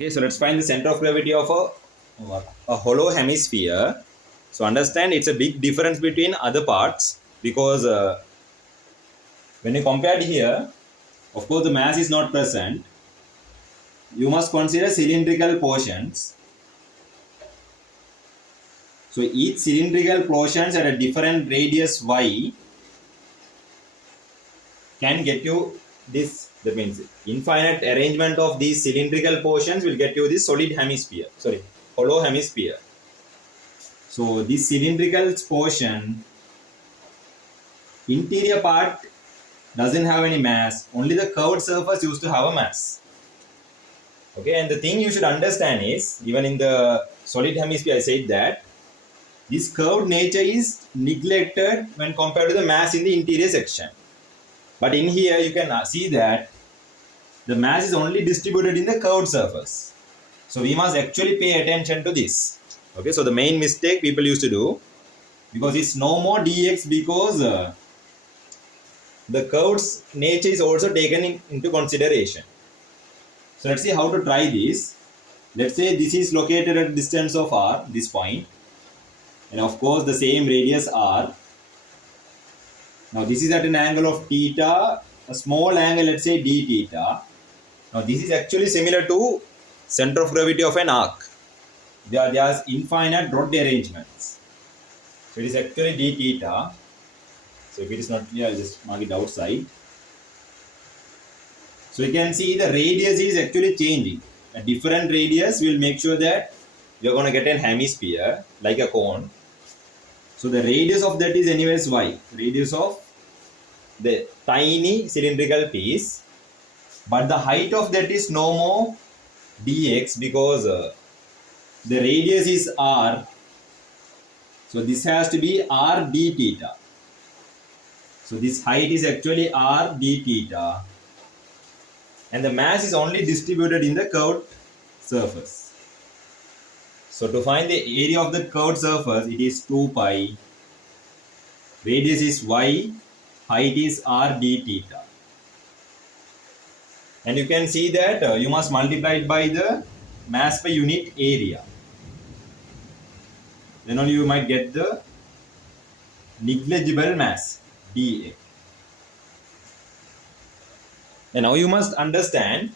Okay, so let's find the center of gravity of a hollow hemisphere. So understand it's a big difference between other parts because when you compare here, of course the mass is not present. You must consider cylindrical portions. So each cylindrical portions at a different radius y can get you this. That means infinite arrangement of these cylindrical portions will get you this solid hemisphere. Sorry, hollow hemisphere. So this cylindrical portion, interior part doesn't have any mass. Only the curved surface used to have a mass. Okay, and the thing you should understand is, even in the solid hemisphere, I said that this curved nature is neglected when compared to the mass in the interior section. But in here, you can see that the mass is only distributed in the curved surface. So we must actually pay attention to this. Okay, so the main mistake people used to do, because it's no more dx because the curved nature is also taken into consideration. So let's see how to try this. Let's say this is located at a distance of r, this point, and of course the same radius r. Now this is at an angle of theta, a small angle, let's say d theta. Now this is actually similar to center of gravity of an arc. There's infinite rod arrangements. So it is actually d theta. So if it is not clear, I'll just mark it outside. So you can see the radius is actually changing. A different radius will make sure that you're going to get a hemisphere like a cone. So the radius of that is anyways y. Radius of the tiny cylindrical piece. But the height of that is no more dx because the radius is r. So this has to be r d theta. So this height is actually r d theta. And the mass is only distributed in the curved surface. So to find the area of the curved surface, it is 2 pi. Radius is y, height is r d theta. And you can see that you must multiply it by the mass per unit area. Then only you might get the negligible mass, dA. And now you must understand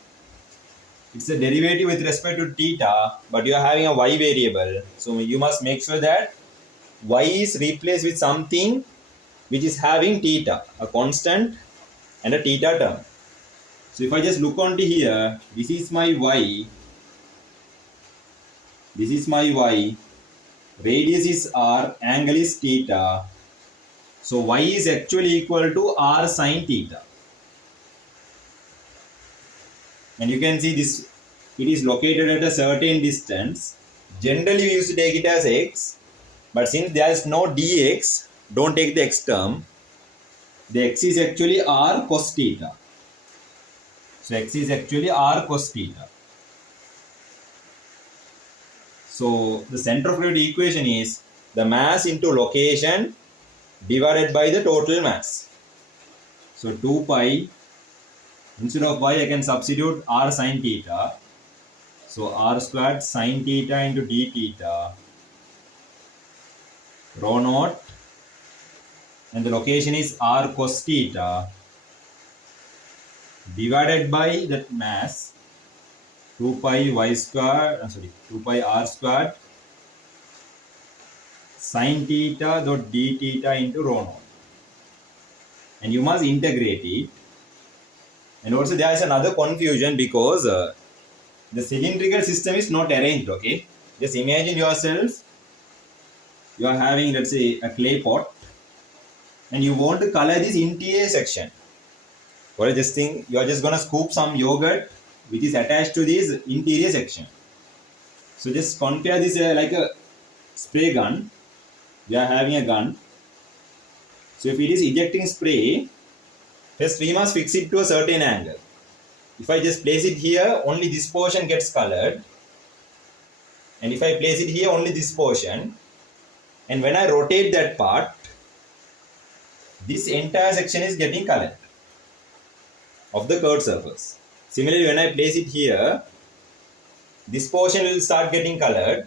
it's a derivative with respect to theta, but you are having a y variable. So you must make sure that y is replaced with something which is having theta, a constant and a theta term. So if I just look onto here, this is my y, this is my y, radius is r, angle is theta. So y is actually equal to r sine theta. And you can see this, it is located at a certain distance. Generally we used to take it as x, but since there is no dx, don't take the x term. The x is actually r cos theta. So x is actually r cos theta. So the center of gravity equation is the mass into location divided by the total mass. So 2 pi, instead of y I can substitute r sine theta. So r squared sine theta into d theta rho naught, and the location is r cos theta divided by that mass 2 pi y squared, 2 pi r squared sine theta dot d theta into rho naught. And you must integrate it. And also there is another confusion because the cylindrical system is not arranged, okay? Just imagine yourself, you are having, let's say, a clay pot and you want to color this interior section. What is this thing? You are just going to scoop some yogurt which is attached to this interior section. So just compare this like a spray gun. We are having a gun. So if it is ejecting spray, first we must fix it to a certain angle. If I just place it here, only this portion gets colored. And if I place it here, only this portion. And when I rotate that part, this entire section is getting colored of the curved surface. Similarly, when I place it here, this portion will start getting colored.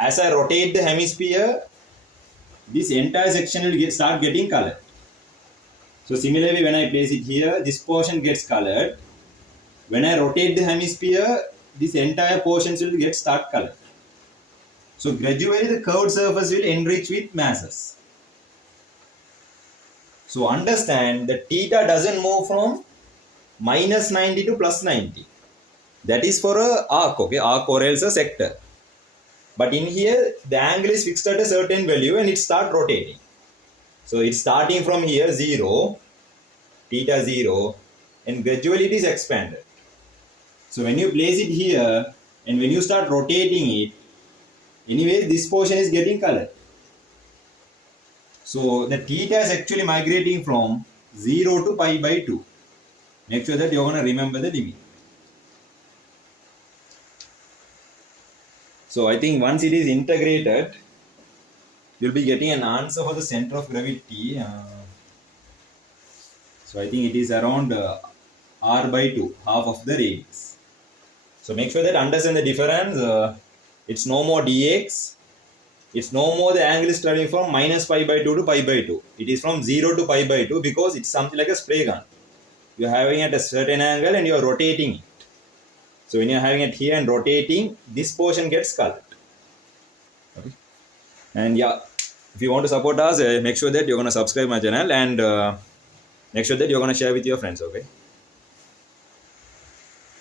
As I rotate the hemisphere, this entire section will start getting colored. So similarly, when I place it here, this portion gets colored. When I rotate the hemisphere, this entire portion will start colored. So gradually the curved surface will enrich with masses. So understand that theta doesn't move from minus 90 to plus 90. That is for a arc, okay, arc or else a sector. But in here, the angle is fixed at a certain value and it starts rotating. So it's starting from here 0, theta 0, and gradually it is expanded. So when you place it here and when you start rotating it, anyway, this portion is getting colored. So the theta is actually migrating from 0 to pi by 2. Make sure that you're going to remember the limit. So I think once it is integrated, you'll be getting an answer for the center of gravity. So I think it is around r by 2, half of the radius. So make sure that understand the difference. It's no more dx. It's no more the angle is traveling from minus pi by 2 to pi by 2. It is from 0 to pi by 2 because it's something like a spray gun. You're having it at a certain angle and you're rotating it. So when you're having it here and rotating, this portion gets colored. Okay. And yeah, if you want to support us, make sure that you're going to subscribe my channel and make sure that you're going to share with your friends. Okay.